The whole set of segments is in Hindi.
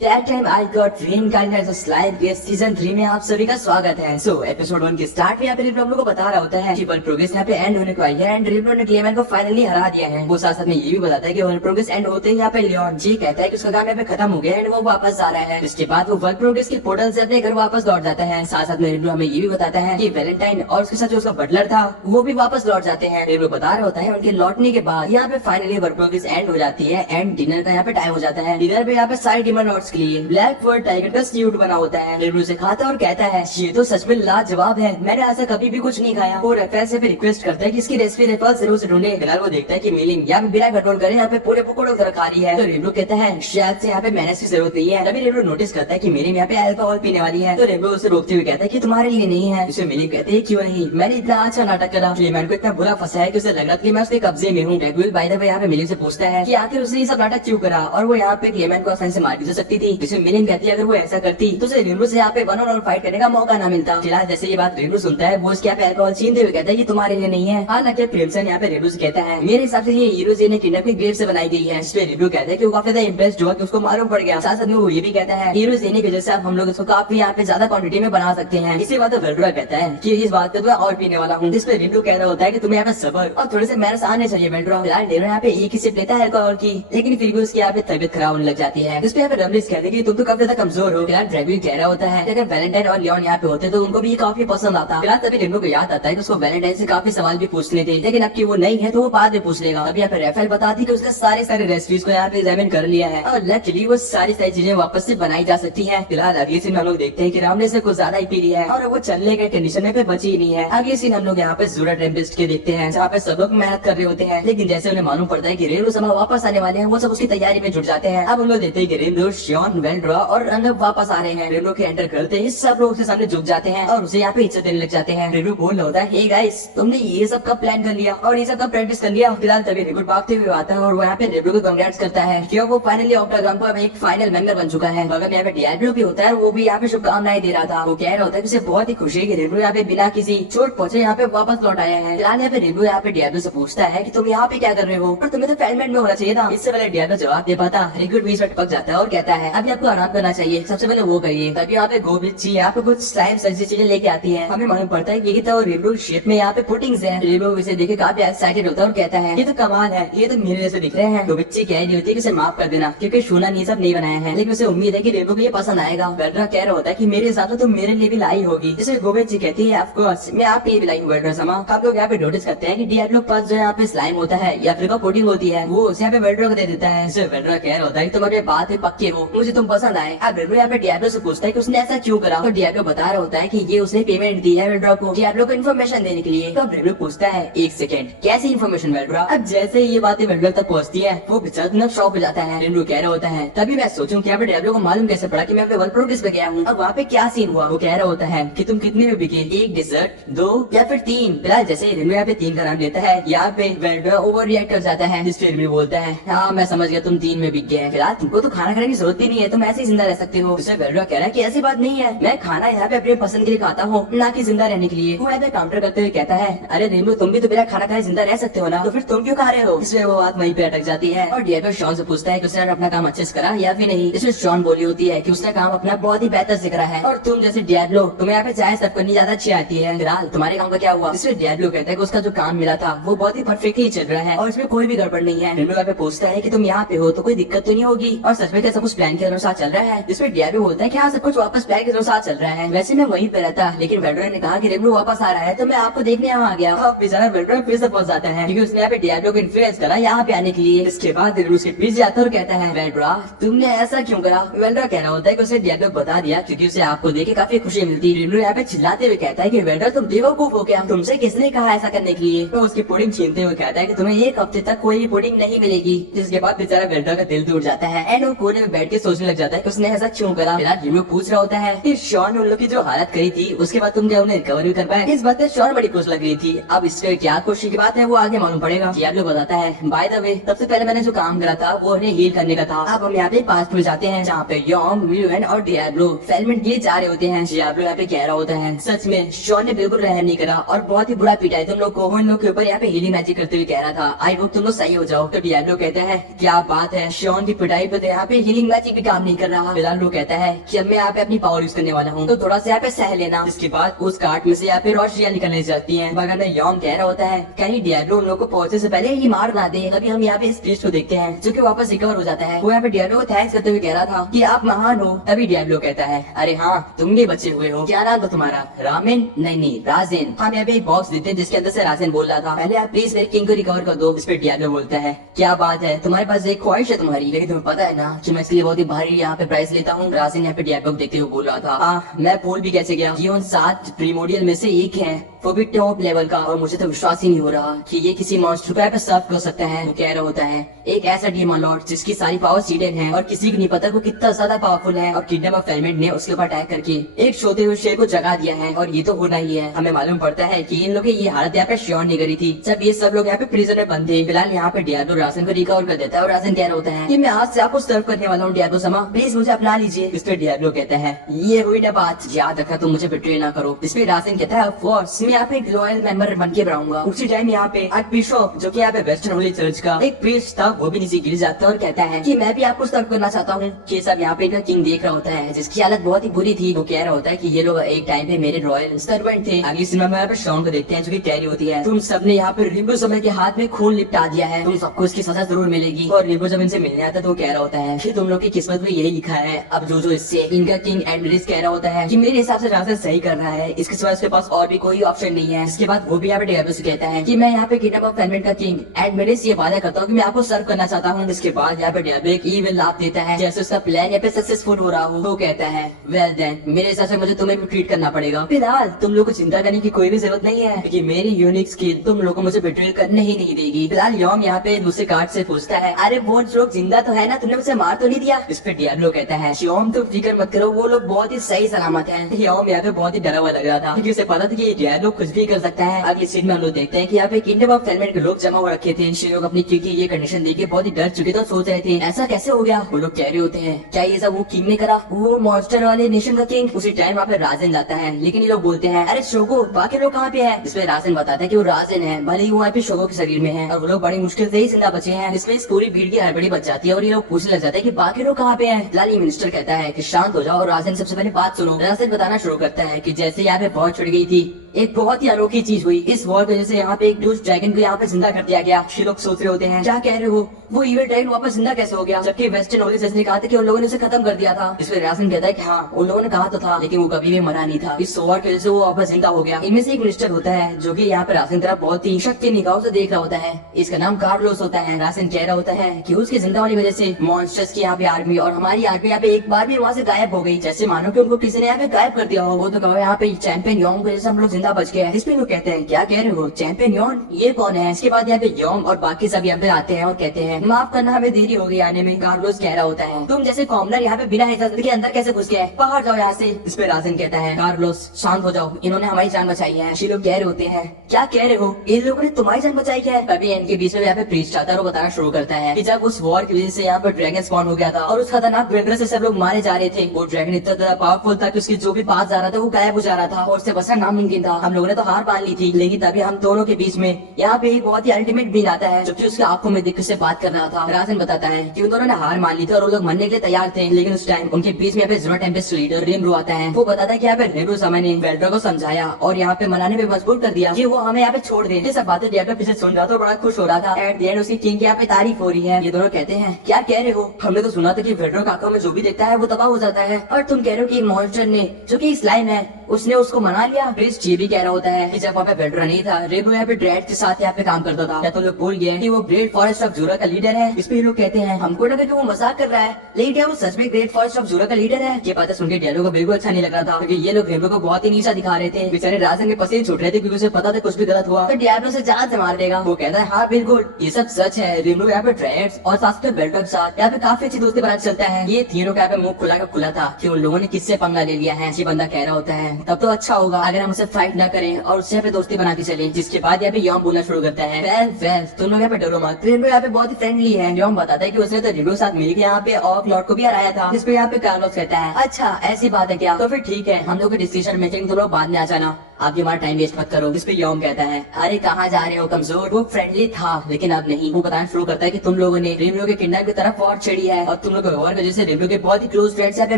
That time I got reincarnated as a slime के सीजन 3 में आप सभी का स्वागत है। सो एपिसोड 1 के स्टार्ट में यहाँ पे रिब्लो हम लोग को बता रहा होता है कि वर्ल्ड प्रोग्रेस यहाँ पे एंड होने को आई है एंड रिब्लो ने क्लेमैन को फाइनली हरा दिया है। वो साथ साथ में ये भी बताता है कि वर्ल्ड प्रोग्रेस एंड होते ही यहाँ पे लियोन जी कहता है कि उसका काम यहाँ पे खत्म हो गया एंड वो वापस आ रहा है। इसके बाद वो वर्ल्ड प्रोग्रेस के पोर्टल से अपने घर वापस लौट जाता है। साथ साथ में रिब्लो हमें ये भी बताता है कि वैलेंटाइन और उसके साथ जो उसका बटलर था वो भी वापस लौट जाते हैं। रिब्लो बता रहा होता है उनके लौटने के बाद यहाँ पे फाइनली वर्ल्ड प्रोग्रेस एंड हो जाती है एंड डिनर का यहाँ पे टाइम हो जाता है। डिनर पे यहाँ पे सारे डिमन लॉर्ड्स के लिए ब्लैक टाइगर का स्ट्यूट बना होता है। रिब्लो उसे खाता है और कहता है ये तो सच में लाजवाब है, मैंने ऐसा कभी भी कुछ नहीं खाया। और रेफेल से भी रिक्वेस्ट करता है कि इसकी रेसिपी रेफेल जरूर से ढूंढे। फिलहाल वो देखता है कि मिलिंग यहाँ पे बिना कंट्रोल करे यहाँ पे पूरे पकौड़े की तरह खा रही है। तो रिब्लो कहता है शायद से यहाँ पे मैनेज की जरूरत नहीं है। तभी रिब्लो नोटिस करता है कि मिलिंग यहाँ पे अल्कोहल पीने वाली है। तो रिब्लो उसे रोकते हुए कहता है कि तुम्हारे लिए नहीं है। उसे मिलिंग कहते हैं क्यों नहीं, मैंने इतना अच्छा नाटक करा, क्लेमैन को इतना बुरा फंसा है कि उसे लग रहा था कि मैं उसके कब्जे में हूँ। रेगुल बाय द वे यहाँ पे मिलिंग से पूछता है कि आखिर उसने ये सब नाटक क्यों करा और वो यहाँ पे क्लेमैन को आसानी से मार भी तो सकती थी। जिसमें मिलिंग कहती है अगर वो ऐसा करती तो उसे रिब्लो से यहाँ पे 1-on-1 फाइट करने का मौका ना मिलता। फिलहाल जैसे ये बात रिब्लो सुनता है वो उसके यहाँ पे अल्कोहल छीनते हुए कहता है ये तुम्हारे लिए नहीं है। हालांकि क्रिम्सन यहाँ पे रिब्लो से कहता है मेरे हिसाब से ये हीरो जी ने किडनैप की ग्रेव से बनाई गई है। इसमें रिब्लो कहता है कि वो काफी ज्यादा इम्प्रेस्ड हुआ कि उसको मालूम पड़ गया। साथ साथ में वो ये भी कहता है हीरो जी की वजह से हम लोग इसको काफी यहाँ पे ज्यादा क्वांटिटी में बना सकते हैं। इसी बात वेल्ड्रा कहता है कि इस बात को और पीने वाला हूँ। जिसपे रिब्लो कह रहा होता है कि तुम्हें यहाँ पे सबर और थोड़े से मेहनत आने चाहिए वेल्ड्रा। फिलहाल डेरो यहाँ पे एक ही सिप लेता है अल्कोहल की, लेकिन फिर भी उसकी यहाँ पे तबियत खराब होने लग जाती है। जिसपे यहाँ पे रमलिस कहते हैं कि तुम तो काफी ज्यादा कमजोर हो। फिलहाल ड्रैगन कह रहा होता है अगर वैलेंटाइन और लियोन यहाँ पे होते तो उनको भी ये काफी पसंद आता। फिलहाल तभी रिब्लो को याद आता है कि उसको वैलेंटाइन से काफी सवाल भी पूछने थे, लेकिन अब की वो नहीं है तो वो बाद में पूछ लेगा। अभी यहाँ पे रेफेल बताती कि उसने सारे रेसिपीज को यहाँ पे एग्जामिन कर लिया है और लकीली वो सारी चीजें वापस से बनाई जा सकती है। फिलहाल अगले सीन हम लोग देखते हैं कि रामने से कुछ ज्यादा ही पी लिया है और वो चलने के कंडीशन में पे बची ही नहीं है। अगले सीन हम लोग यहाँ पे जूरा टेम्पेस्ट के देखते हैं जहाँ पे सब लोग मेहनत कर रहे होते हैं, लेकिन जैसे उन्हें मालूम पड़ता है कि रेलो समा वापस आने वाले हैं वो सब उसकी तैयारी में जुट जाते हैं। अब हम लोग देखते हैं कि रेलो, शियोन, वेल्ड्रा और अर्नब वापस आ रहे हैं। रेलो के एंटर करते ही सब लोग उसके सामने झुक जाते हैं और उसे यहाँ पे इज्जत देने लग जाते हैं। रेलो बोल रहा होता है हे गाइस तुमने ये सब कब प्लान कर लिया और ये सब कब प्रैक्टिस कर लिया। फिलहाल तभी रेलो भागते हुए आता है और वो यहाँ पे रेलो को कांग्रेट्स करता है कि वो फाइनली ऑक्टागन का एक फाइनल मेंबर बन चुका है। बगल में यहाँ पे डियाब्लो भी होता है, वो भी यहाँ पे शुभकामनाएं दे रहा था। वो कह रहा होता है कि उसे बहुत ही खुशी है कि रेलो यहाँ पे बिना किसी चोट पहुंचे यहाँ पे वापस लौट आया है। फिलहाल यहाँ पे रेलो यहाँ पे डियाब्लो से पूछता है कि तुम यहाँ पे क्या कर रहे हो और तुम्हें तो फेलमेंट में होना चाहिए था। इससे पहले डियाब्लो जवाब दे पाता रिगुड बीच में टपक जाता है और कहता है अभी आपको आराम करना चाहिए, सबसे पहले वो करिए। तभी यहाँ पे गोबिची यहाँ पे कुछ स्लाइम जैसी चीजें लेके आती है। हमें मालूम पड़ता है कि तो रेनबो शेप में यहाँ पे पुटिंग्स है। रेनबो इसे देखे काफी एक्साइटेड होता है और कहता है ये तो कमाल है, ये तो मेरे जैसे दिख रहे हैं। गोबिची कह रही होती है कि उसे माफ कर देना क्योंकि शोना ने सब नहीं बनाया है, लेकिन उसे उम्मीद है कि रेनबो को ये पसंद आएगा। वेल्ड्रा कह रहा होता है कि मेरे हिसाब से तो मेरे लिए भी लाई होगी। जिसे गोबिची कहती है ऑफ कोर्स मैं आपके लिए भी लाई हूँ वेल्ड्रा समा। हम लोग यहाँ पे नोटिस करते हैं कि डियाब्लो पास जो यहाँ पे स्लाइम होता है या फिर कोटिंग होती है वो उसे यहाँ पे वेल्ड्रा को दे देता है। इसे वेल्ड्रा कह रहा होता है तुम अपने बात में पक्के हो, मुझे तुम पसंद आए। अब वेल्ड्रा यहाँ पे डियाब्लो से पूछता है कि उसने ऐसा क्यों करा। तो डियाब्लो बता रहा होता है कि ये उसने पेमेंट दी है वेल्ड्रा को डियाब्लो को इन्फॉर्मेशन देने के लिए। तो वेल्ड्रा पूछता है एक सेकंड कैसी इन्फॉर्मेशन वेल्ड्रा। अब जैसे ये बातें वेल्ड्रा तक पहुंचती है वो बेचारा शॉक हो जाता है। वेल्ड्रा कह रहा होता है तभी मैं सोचूं कि यहाँ पे डियाब्लो को मालूम कैसे पड़ा कि मैं वर्ल्ड प्रोग्रेस पे गया हूँ। अब वहाँ पे क्या सीन हुआ। वो कह रहा होता है कि तुम कितने में बिके, एक डिजर्ट, 2 या फिर 3। फिलहाल जैसे वेल्ड्रा यहाँ पे 3 का नाम लेता है यहाँ पे वेल्ड्रा ओवर रिएक्ट कर जाता है। जिस फिल्म में बोलता है हाँ मैं समझ गया तुम 3 में बिक गए। फिलहाल तुमको तो खाना खाने की जरूरत ही नहीं है, तुम ऐसे ही जिंदा रह सकते हो। उससे वेल्ड्रा कह रहा है कि ऐसी बात नहीं है, मैं खाना यहाँ पे अपने पसंद के लिए खाता हूँ ना कि जिंदा रहने के लिए। वो यहाँ पे काउंटर करते हुए कहता है अरे रेनबो तुम भी तो मेरा खाना खाए जिंदा रह सकते हो ना, तो फिर तुम क्यों खा रहे हो। इसमें वो बात वहीं पे अटक जाती है और डियाब्लो शॉन से पूछता है कि उसने अपना काम अच्छे से करा या फिर नहीं। इसमें शॉन बोली होती है कि उसने काम अपना बहुत ही बेहतर से करा है और तुम जैसे डियाब्लो तुम्हें यहाँ पे चाय सर्व करनी ज्यादा अच्छी आती है। फिलहाल तुम्हारे काम का क्या हुआ। इसमें डियाब्लो कहता है कि उसका जो काम मिला था वो बहुत ही परफेक्टली चल रहा है और इसमें कोई भी गड़बड़ नहीं है। रेनबो यहाँ पे पूछता है कि तुम यहाँ पे हो तो कोई दिक्कत तो नहीं होगी और सच में क्या सब कुछ प्लान के अनुसार चल रहा है। जिसमें डियाब्लो बोलता है कि हाँ सब कुछ वापस प्लान के अनुसार चल रहा है, वैसे मैं वहीं पे रहता लेकिन वेल्ड्रा ने कहा कि रेनबो वापस आ रहा है तो मैं आपको देखने यहाँ आ गया। बेचारा वेल्ड्रा फिर से पहुंच जाता है क्योंकि उसने यहाँ पे डियाब्लो को इन्फ्लुएंस करा यहाँ पे आने के लिए। इसके बाद रेनबो उसके पीछे आता है और कहता है वेल्ड्रा तुमने ऐसा क्यों करा। वेल्ड्रा कह रहा होता है कि उसे डियाब्लो बता दिया क्योंकि उसे आपको देख के काफी खुशी मिलती है। रेनबो यहाँ पे चिल्लाते हुए कहता है कि वेल्ड्रा तुम बेवकूफ हो क्या, तुमसे किसने कहा ऐसा करने के लिए। तो उसकी पुडिंग छीनते हुए कहता है कि तुम्हें 1 हफ्ते तक कोई पुडिंग नहीं मिलेगी। जिसके बाद बेचारा वेल्ड्रा का दिल टूट जाता है एंड वो कोने में बैठ के सोचने लग जाता है कि उसने ऐसा क्यों करा। रेनबो पूछ रहा होता है कि शॉन उन लोग की जो हालत करी थी उसके बाद तुम क्या उन्हें रिकवर भी कर पाए। इस बात से शॉन बड़ी खुश लग रही थी। अब इसके क्या खुशी की बात है वो आगे मालूम पड़ेगा। डियाब्लो बताता है बाय द वे सबसे पहले मैंने जो काम करा था वो उन्हें हील करने का था। अब हम यहाँ पे पास्ट में जाते हैं जहाँ पे यॉम, मिलियन और डियाब्लो फेलमेंट लिए जा रहे होते हैं। डियाब्लो यहाँ पे कह रहा होता है सच में शॉन ने बिल्कुल रहम नहीं करा और बहुत ही बुरा पीटा है तुम लोग को। उन लोग के ऊपर यहाँ पे हीलिंग मैजिक करते हुए कह रहा था आई होप तुम लोग सही हो जाओ। तो डियाब्लो कहता है क्या बात है, शॉन की पिटाई पे यहाँ पे हीलिंग मैजिक लॉजिक भी काम नहीं कर रहा। फिलहाल वो कहता है कि अब मैं यहाँ पे अपनी पावर यूज करने वाला हूँ, तो थोड़ा सा यहाँ पे सह लेना। इसके बाद उस कार्ट में से यहाँ पे रोशनियां निकलने जाती हैं। बगल में यॉम कह रहा होता है कहीं डियाब्लो उन लोगों को पहुंचने से पहले ही मार ना दे। तभी हम यहाँ पे इस प्रीस्ट को देखते हैं जो कि वापस रिकवर हो जाता है। वो यहाँ पे डियाब्लो को थैंक्स करते हुए कह रहा था कि आप महान हो। तभी डियाब्लो कहता है अरे हाँ तुम भी बचे हुए हो, क्या नाम था तुम्हारा? रामेन? नहीं राजेन। हम यहाँ पे एक बॉक्स देते हैं जिसके अंदर से राजेन बोल रहा था पहले आप प्लीज मेरे किंग को रिकवर कर दो। इस पे डियाब्लो बोलता है क्या बात है, तुम्हारे पास एक ख्वाहिश है तुम्हारी, लेकिन तुम्हें पता है ना कि मैं इसके लिए बहुत ही भारी यहाँ पे प्राइस लेता हूँ। राजेन यहाँ पे डियाब्लो को देखते हुए बोल रहा था मैं भूल भी कैसे गया, ये उन 7 प्रीमोडियल में से एक है, वो भी टॉप लेवल का, और मुझे तो विश्वास ही नहीं हो रहा कि ये किसी मॉन्स्टर को यहाँ पे सर्व कर सकता है। वो कह रहा होता है एक ऐसा डीमन लॉर्ड जिसकी सारी पावर सीडेड है और किसी को नहीं पता वो कितना ज्यादा पावरफुल है, और किंगडम ऑफ एलिमेंट ने उसके ऊपर अटैक करके एक सोते हुए शेर को जगा दिया है, और ये तो होना ही है। हमें मालूम पड़ता है कि इन लोगों की ये हालत यहाँ पे श्योर नहीं करी थी जब ये सब लोग यहाँ पे प्रिजन में बंद थे। फिलहाल यहाँ पे डियाब्लो राजन को रिकवर कर देता है और राजन कह रहा होता है कि मैं आज से आपको सर्व करने वाला हूँ डियाब्लो समा, प्लीज मुझे अपना लीजिए। इस पे डियाब्लो कहता है ये हुई ना बात, याद रखा तुम मुझे बिट्रे ना करो। इस पे राजन कहता है ऑफ कोर्स मैं यहाँ पे एक लॉयल मेंबर बन के रहूंगा। उसी टाइम यहाँ पे आर्च बिशप जो कि यहाँ पे वेस्टर्न होली चर्च का एक प्रीस्ट था वो भी नीचे गिर जाता है और कहता है कि मैं भी आपको सर्व करना चाहता हूँ। ये सब यहाँ पे किंग देख रहा होता है जिसकी हालत बहुत ही बुरी थी। वो कह रहा होता है कि ये लोग एक टाइम पे मेरे रॉयल सर्वेंट थे। अगली सिनेमा में यहाँ पे शॉन को देखते हैं जो कि कह रही होती है तुम सबने यहाँ पे रिम्बो समय के हाथ में खून लिपटा दिया है, तुम सबको इसकी सजा जरूर मिलेगी। और रिम्बो जब इनसे मिलने आता है तो वो कह रहा होता है कि तुम लोग की किस्मत में यही लिखा है। अब जो इससे इनका किंग एडमिरिस कह रहा होता है कि मेरे हिसाब से राजन सही कर रहा है, इसके सिवा उसके पास और भी कोई ऑप्शन नहीं है। इसके बाद वो भी यहाँ पे डियाब्लो से कहता है कि मैं यहाँ पे किंगडम ऑफ एलिमेंट का किंग एडमिरिस ये वादा करता हूँ कि मैं आपको सर्व करना चाहता हूँ। इसके बाद यहाँ पे डियाब्लो एक इविल लाभ देता है जैसे उसका प्लान यहाँ पे सक्सेसफुल हो रहा हो। वो कहता है वेल देन मेरे हिसाब से मुझे तुम्हें भी ट्रीट करना पड़ेगा, फिलहाल तुम लोग को चिंता करने की कोई भी जरूरत नहीं है क्योंकि मेरी यूनिक स्किल तुम लोगों को मुझे बिट्रेल करने ही नहीं देगी। फिलहाल यॉम यहाँ पे दूसरे कार्ड से पूछता है अरे वो लोग जिंदा तो है ना, तुमने मुझे मार तो नहीं दिया? इस पे डियाब्लो कहता है यॉम तुम फिक्र मत करो, वो लोग बहुत ही सही सलामत है। यॉम यहाँ पे बहुत ही डरा हुआ लग रहा था क्योंकि उसे पता था कि डियाब्लो कुछ भी कर सकता है। अगली सीन में हम लोग देखते हैं कि यहाँ पे किंगडम ऑफ एलिमेंट के लोग जमा हो रखे थे। इन लोग अपनी किंग की ये कंडीशन देके बहुत ही डर चुके थे और सोच रहे थे ऐसा कैसे हो गया। वो लोग कह रहे होते हैं क्या ये सब वो किंग ने करा, वो मॉन्स्टर वाले नेशन का किंग। उसी टाइम वहाँ पे राजन जाता है लेकिन ये लोग बोलते हैं अरे शोगो बाकी लोग कहाँ पे है। इसमें राजन बताता है कि वो राजन है, भले ही वो वहाँ पे शोगो के शरीर में है और वो लोग बड़ी मुश्किल से ही जिंदा बचे हैं। इसमें इस पूरी भीड़ की हड़बड़ी बच जाती है और ये लोग पूछने लग जाते हैं कि बाकी लोग कहाँ पे हैं। लाली मिनिस्टर कहता है कि शांत हो जाओ और राजन सबसे पहले बात सुनो। राजन बताना शुरू करता है कि जैसे यहाँ पे बहुत छुड़ गई थी एक बहुत ही अनोखी चीज हुई, इस वॉर की वजह से यहाँ पे एक डूस ड्रैगन को यहाँ पे जिंदा कर दिया गया। ये लोग सोच रहे होते हैं क्या कह रहे हो, वो इविल ड्रैगन वापस जिंदा कैसे हो गया, जबकि वेस्टर्न होली चर्च ने कहा था कि उन लोगों ने उसे खत्म कर दिया था। इसमें राजन कहता है कि हाँ उन लोगों ने कहा तो था लेकिन वो कभी भी मरा नहीं था, इस वॉर की वजह से वो वापस जिंदा हो गया। इनमें से एक मिनिस्टर होता है जो की यहाँ पे राजन तरफ बहुत ही शक की निगाहों से देख रहा होता है, इसका नाम कार्लोस होता है। राजन कह रहा होता है कि उसके जिंदा होने की वजह से मॉन्स्टर्स की यहाँ पे आर्मी और हमारी आर्मी यहाँ पे एक बार भी वहाँ से गायब हो गई, जैसे मानो कि उनको किसी ने यहाँ पे गायब कर दिया हो। वो तो कहो यहाँ पे चैंपियन योम की वजह से हम लोग जिंदा बच गए। इसमें लोग कहते हैं क्या कह रहे हो, चैंपियन योम ये कौन है? इसके बाद यहाँ पे योम और बाकी सभी यहाँ पे आते हैं और कहते हैं माफ करना हमें देरी हो गई आने में। कार्लोस कह रहा होता है तुम जैसे कॉमनर यहाँ पे बिना इजाजत के अंदर कैसे घुस गए, बाहर जाओ यहाँ से। इस पे राजन कहता है कार्लोस शांत हो जाओ, इन्होंने हमारी जान बचाई है। ये लोग कह रहे होते हैं क्या कह रहे हो, इन लोगों ने तुम्हारी जान बचाई है। तभी इनके बीच में यहाँ पे प्रीस्ट आता है और बताना शुरू करता है कि जब उस वॉर की वजह से यहाँ पर ड्रैगन स्पॉन हो गया था और उस खतरनाक ड्रैगन से सब लोग मारे जा रहे थे, वो ड्रैगन इतना ज्यादा पावरफुल था कि उसके जो भी पास जा रहा था वो गायब हो जा रहा था और उससे बचना नामुमकिन था। हम लोगों ने तो हार मान ली थी, लेकिन तभी हम दोनों के बीच में यहाँ पे एक बहुत ही अल्टीमेट बीन आता है जो कि उसकी आंखों में देख से बात कर रहा था। राजन बताता है कि उन दोनों ने हार मान ली थी और वो लोग मरने के लिए तैयार थे, लेकिन उस टाइम उनके बीच में यहाँ पे ज़ीरो टेम्पेस्ट लीडर रिम्ब्रो आता है। वो बताता है कि यहाँ पे रिम्ब्रो समय ने वेल्ड्रा को समझाया और यहाँ पे मनाने में मजबूर कर दिया कि वो हमें यहाँ पे छोड़ दे। ये सब बातें डियाब्लो पीछे सुन रहा था, बड़ा खुश हो रहा था। एट द एंड उसकी किंग की यहाँ पे तारीफ हो रही है। ये दोनों कहते हैं क्या कह रहे हो, हमने तो सुना था कि वेल्ड्रा की आंखों में जो भी देखता है वो तबाह हो जाता है, और तुम कह रहे हो कि मॉन्स्टर ने जो कि स्लाइम है उसने उसको मना लिया। प्रीस्ट ये भी कह रहा होता है कि जब वहाँ पे वेल्ड्रा नहीं था रिम्ब्रो यहाँ पे ड्रैड के साथ यहाँ पे काम करता था। क्या तो लोग भूल गए कि वो ग्रेट फॉरेस्ट ऑफ ज़ूरा का लीडर है। इस पे लोग कहते हैं हमको लगा कि वो मजाक कर रहा है, लेकिन क्या वो सच में ग्रेट फॉरेस्ट ऑफ ज़ूरा का लीडर है। ये बातें सुनकर डियाब्लो को बिल्कुल अच्छा नहीं लग रहा था क्योंकि ये लोग रिम्ब्रो को बहुत ही नीचा दिखा रहे थे। बेचारे राजन के पसीने छूट रहे थे क्योंकि उसे पता था कुछ भी गलत हुआ तो डियाब्लो से जान से मार देगा। वो कहता है हाँ बिल्कुल ये सब सच है, रिम्ब्रो यहाँ पे ड्रैड्स और साथ में बेल्टो के साथ यहाँ पे काफी अच्छी दोस्ती पता चलता है। ये तीनों का यहाँ पे मुंह खुला का खुला था कि उन लोगों ने किससे पंगा ले लिया है। ये बंदा कह रहा होता है तब तो अच्छा होगा अगर हम उसे फाइट न करें और उससे यहाँ पे दोस्ती बना के चले। जिसके बाद यहाँ पे यॉम बोलना शुरू करता है वेल तुम लोग यहाँ पे डरो मत, रिम्ब्रो यहाँ पे बहुत ही फ्रेंडली है। यॉम बताता है कि उसने तो रिम्ब्रो के साथ मिलकर यहाँ पे ऑर्क लॉर्ड को भी हराया था। इस पे यहाँ पे कार्लोस कहता है अच्छा ऐसी बात है क्या, तो फिर ठीक है हम लोग की डिस्कशन मीटिंग तुम लोग बाद में आ जाना। आप हमारा टाइम वेस्ट मत करो। इस पे यौम कहता है अरे कहाँ जा रहे हो कमजोर। वो फ्रेंडली था लेकिन अब नहीं। वो बताना शुरू करता है कि तुम लोगों ने रिमलो के किडनैप की तरफ वॉर छेड़ी है और तुम लोगों के वॉर की वजह से रिमलो के बहुत ही क्लोज फ्रेंड्स यहाँ पे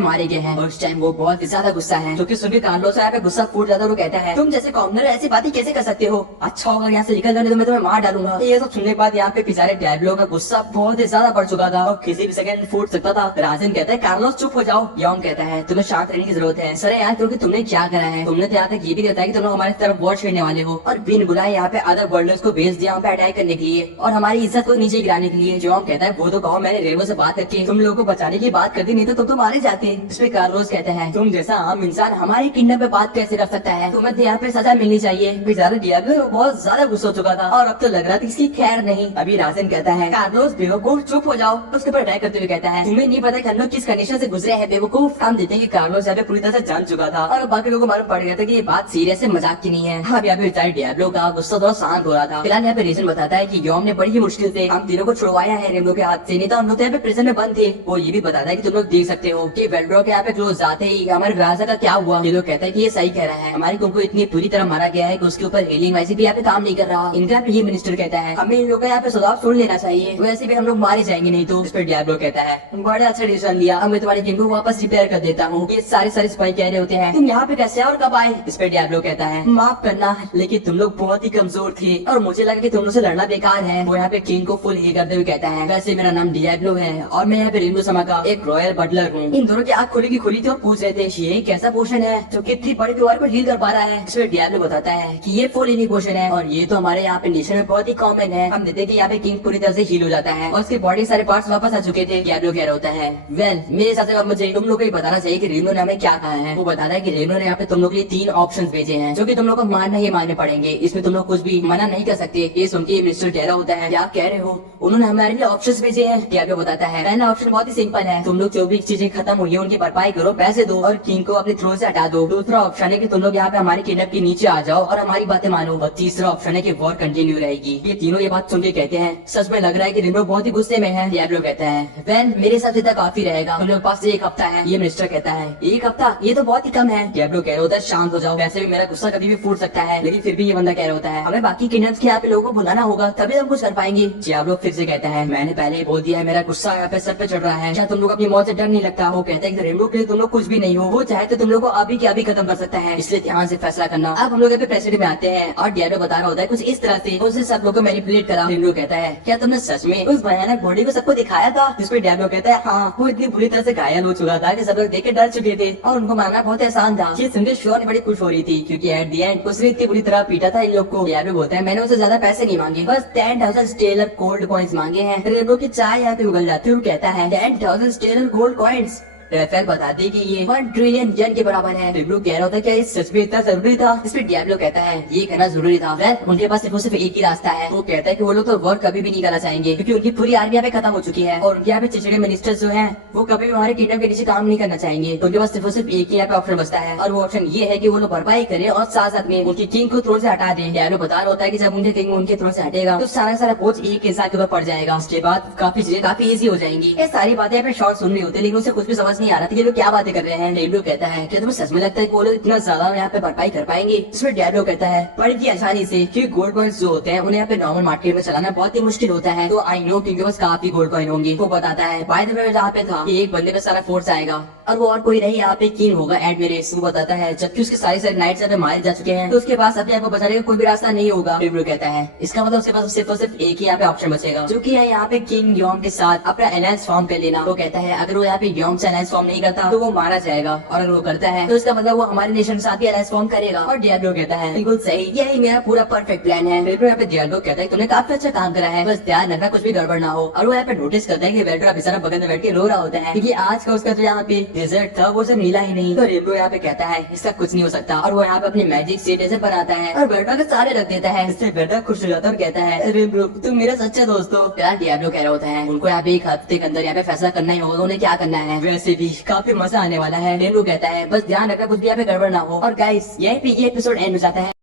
मारे गए हैं और उस टाइम वो बहुत ही ज्यादा गुस्सा है, जो कि सुन के कार्लोस यहाँ पे गुस्सा फूट जाता है। वो कहता है तुम जैसे कॉमनर ऐसी बातें कैसे कर सकते हो, अच्छा होगा यहाँ से निकल जाने तो मैं तुम्हें मार डालूंगा। ये सब सुनने के बाद यहाँ पे बेचारे डैब्लो का गुस्सा बहुत ही ज्यादा बढ़ चुका था और किसी भी सेकंड फूट सकता था। राजन कहता है कार्लोस चुप हो जाओ। यौम कहता है तुम्हें शांत रहने की जरूरत है। सर यार क्योंकि तुमने क्या करा है, तुमने तो यहाँ तक ये भी कहता है कि तुम लोग हमारी तरफ वॉर छेड़ने वाले हो और बिन बुलाए यहाँ पे अदर वर्ल्डर्स को भेज दिया पे अटैक करने के लिए और हमारी इज्जत को नीचे गिराने के लिए। यौम कहता है वो तो कहो मैंने रेमो से बात करके तुम लोगों को बचाने की बात कर दी, नहीं तो तुम तो मारे जाते। इसमें कार्लोस कहता है तुम जैसा आम इंसान हमारे किंगडम पे बात कैसे कर सकता है, तुम्हें तो यहाँ पे सजा मिलनी चाहिए। बेचारा डियाब्लो बहुत ज्यादा गुस्सा हो चुका था और अब तो लग रहा था इसकी खैर नहीं। अभी राजन कहता है कार्लोस बेवकूफ चुप हो जाओ। उसके ऊपर अटैक करते हुए कहता है तुम्हें नहीं पता कि हम लोग किस कंडीशन से गुजरे हैं बेवकूफ। काम देते हैं कि कार्लोस यहाँ पे पूरी तरह से जान चुका था और बाकी लोगों को मालूम पड़ गया था कि ये बात सीरियस है, मजाक की नहीं है। अब यहाँ पे बेचारे डियाब्लो का गुस्सा थोड़ा शांत हो रहा था। फिलहाल यहाँ पे रीजन बताता है कि यौम ने बड़ी ही मुश्किल से हम तीनों को छुड़वाया है रेमलो के हाथ से, नहीं तो हम लोग यहाँ पे प्रिजन में बंद थे। वो ये भी बताता है कि तुम लोग देख सकते हो कि वेल्ड्रो के यहाँ पे क्लोज जाते ही हमारे राजा का क्या हुआ। ये लोग कहता है कि ये सही कह रहा है, हमारे कुंग को इतनी पूरी तरह मारा गया है कि उसके ऊपर हीलिंग वैसे भी यहाँ पे काम नहीं कर रहा। इनका ये मिनिस्टर कहता है हमें इन लोग का यहाँ पे सुधार सुन लेना चाहिए, वैसे भी हम लोग मारे जाएंगे नहीं तो। इस पर डियाब्लो कहता है बड़ा अच्छा डिसीजन लिया, अब मैं तुम्हारी किंग को वापस रिपेयर कर देता हूँ। ये सारे सिपाही कह रहे होते हैं तुम यहाँ पे कैसे और कब आए। इस पर डियाब्लो कहता है माफ करना लेकिन तुम लोग बहुत ही कमजोर थे और मुझे लगा कि तुम लोग से लड़ना बेकार है। वो यहाँ पे किंग को फुल ही करते हुए कहता है वैसे मेरा नाम डियाब्लो है और मैं यहाँ पे रेनबो समा का एक रॉयल बटलर हूँ। इन दोनों की आँख खुली की खुली थी और पूछ रहे थे ये कैसा पोषण है जो कितनी बड़ी दीवार पर हील कर पा रहा है। इसमें डियाब्लो बताता है कि ये फुल इनी पोषण है और ये तो हमारे यहाँ पे नेशन में बहुत ही कॉमन है। हम देते हैं कि यहाँ पे किंग पूरी तरह से हील हो जाता है और उसके बॉडी सारे पार्ट्स वापस आ चुके थे। डियाब्लो कह रहा होता है वेल मेरे हिसाब से मुझे तुम लोग को बताना चाहिए कि रेनो ने हमें क्या कहा है। वो बताता है कि रेनो ने यहाँ पे तुम लोग के लिए 3 ऑप्शंस भेजे हैं जो कि तुम लोग को मानना ही मानने पड़ेंगे, इसमें तुम लोग कुछ भी मना नहीं कर सकते। ये सुन के मिनिस्टर कह रहा होता है क्या कह रहे हो, उन्होंने हमारे लिए ऑप्शंस भेजे हैं। डियाब्लो बताता है पहला ऑप्शन बहुत ही सिंपल है, तुम लोग जो भी चीजें खत्म हुई है उनकी भरपाई करो, पैसे दो और किंग को अपने थ्रोन से हटा दो। दूसरा ऑप्शन है कि तुम लोग यहाँ पे हमारे किडनैप के नीचे आ जाओ और हमारी बातें मानो और तीसरा ऑप्शन है कि वॉर कंटिन्यू रहेगी। ये तीनों ये बात सुन के कहते हैं सच में लग रहा है कि रेनो बहुत ही गुस्से में है। डियाब्लो कहता है वेल मेरे हिसाब से काफी रहेगा, हम लोग पास 1 हफ्ता है। ये मिनिस्टर कहता है 1 हफ्ता ये तो बहुत ही कम है। डियाब्लो कह रहा होता है शांत हो जाओ, वैसे भी मेरा गुस्सा कभी भी फूट सकता है, लेकिन फिर भी ये बंदा कह रहा होता है हमें बाकी किडनैप्स के यहाँ पे लोगों को बुलाना होगा तभी हम कुछ कर पाएंगे। डियाब्लो फिर से कहता है मैंने पहले बोल दिया है मेरा गुस्सा यहाँ पे सर पे चढ़ रहा है, क्या तुम लोग अपनी मौत से डर नहीं लगता। वो कहता है कि रेनबो के लिए तुम लोग कुछ भी नहीं हो, वो चाहे तो तुम लोग को अभी के अभी खत्म कर सकता है, इसलिए ध्यान से फैसला करना। अब हम लोग यहाँ पे प्रेसिडेंट में आते हैं और डियाब्लो बता रहा होता है कुछ इस तरह से उसे सब लोग को मैनिपुलेट करा। रेनबो कहता है क्या तुमने सच में उस भयानक बॉडी को सबको दिखाया था। जिसपे डियाब्लो कहता है हाँ, वो इतनी बुरी तरह से घायल हो चुका था कि सब लोग देख के डर चुके थे और उनको मारना बहुत आसान था। ये सुनकर श्योर बड़ी खुश हो रही थी क्योंकि एट द एंड उसने इतनी बुरी तरह पीटा था इन लोग को। डियाब्लो बोलता है मैंने उसे ज्यादा पैसे नहीं मांगे, बस 10,000 स्टेलर गोल्ड कॉइन्स मांगे हैं। रेनबो की चाय यहाँ पे उगल जाती है। वो कहता है 10,000 स्टेलर गोल्ड कॉइन्स। रेफेल बताते कि ये 1 ट्रिलियन यन के बराबर है। डियाब्लो कह रहा होता है क्या ये सच में इतना जरूरी था। इस पे डियाब्लो कहता है ये करना जरूरी था। वेल उनके पास सिर्फ एक ही रास्ता है। वो कहता है कि वो लोग तो वर्क कभी भी नहीं करना चाहेंगे क्योंकि उनकी पूरी आर्मी यहाँ पे खत्म हो चुकी है और उनके यहाँ पे चिचड़े मिनिस्टर्स जो हैं वो कभी भी हमारे किंगडम के नीचे काम नहीं करना चाहेंगे। तो उनके पास सिर्फ एक ही यहाँ पे ऑप्शन बचता है और वो ऑप्शन ये है कि वो लोग भरपाई करे और साथ साथ में उनकी किंग को थ्रोन से हटा दे। डियाब्लो बता रहा होता है कि जब उनके किंग उनके थ्रोन से हटेगा तो सारा बोझ एक इंसान के ऊपर पड़ जाएगा। उसके बाद काफी चीजें काफी ईजी हो जाएंगी। ये सारी बातें यहाँ पे शॉर्ट सुन रही होती है लेकिन उसे कुछ भी समझ नहीं आ रहा था कि लोग क्या बातें कर रहे हैं। डियाब्लो कहता है क्या तुम्हें सच में लगता है कि वो लोग इतना ज्यादा यहाँ पे भरपाई कर पाएंगे। इसमें डियाब्लो कहता है बड़ी आसानी से, क्योंकि गोल्ड कॉइन्स जो होते हैं उन्हें यहाँ पे नॉर्मल मार्केट में चलाना बहुत ही मुश्किल होता है। तो आई नो कि उनके पास काफी गोल्ड कॉइन होंगे। वो बताता है बाय द वे जहाँ पे था कि एक बंदे पे सारा फोर्स आएगा और वो और कोई नहीं यहाँ पे किंग होगा एडमिरेट्स। वो बताता है जबकि उसके सारे नाइट्स यहाँ पे मारे जा चुके हैं तो उसके पास अपने आप को बचाने का कोई भी रास्ता नहीं होगा। डियाब्लो कहता है इसका मतलब उसके पास सिर्फ और सिर्फ एक ही यहाँ पे ऑप्शन बचेगा जो कि है यहाँ पे किंग यौम के साथ अपना अलायंस फॉर्म कर लेना। वो कहता है अगर वो यहाँ पे यौम से अलायंस फॉर्म नहीं करता तो वो मारा जाएगा और अगर वो करता है तो इसका मतलब वो हमारे नेशन के साथ भी अलायंस फॉर्म करेगा। और डियाब्लो कहता है बिल्कुल सही, यही मेरा पूरा परफेक्ट प्लान है। फिर यहाँ पे डियाब्लो कहता है तुमने काफी अच्छा काम करा है, बस ध्यान रखना कुछ भी गड़बड़ ना हो। और वो यहाँ पे नोटिस करता है कि वेल्ड्रा बेचारा बगल में बैठ के रो रहा होता है क्योंकि आज का उसका जो यहाँ पे डेजर्ट था वो सिर्फ नीला ही नहीं। तो रेनबो यहाँ पे कहता है इसका कुछ नहीं हो सकता और वो यहाँ पे अपनी मैजिक सीट ऐसे बनाता है और वेल्ड्रा के सारे रख देता है। इससे वेल्ड्रा खुश हो जाता है और कहता है रेनबो तुम मेरा सच्चा दोस्त हो। यार डियाब्लो कह रहा होता है उनको यहाँ पे 1 हफ्ते के अंदर यहाँ पे फैसला करना ही होगा उन्हें क्या करना है। वैसे भी काफी मजा आने वाला है। रेनबो कहता है बस ध्यान रखना कुछ भी यहाँ पे गड़बड़ ना हो। और गाइस यहीं पे ये एपिसोड एंड हो जाता है।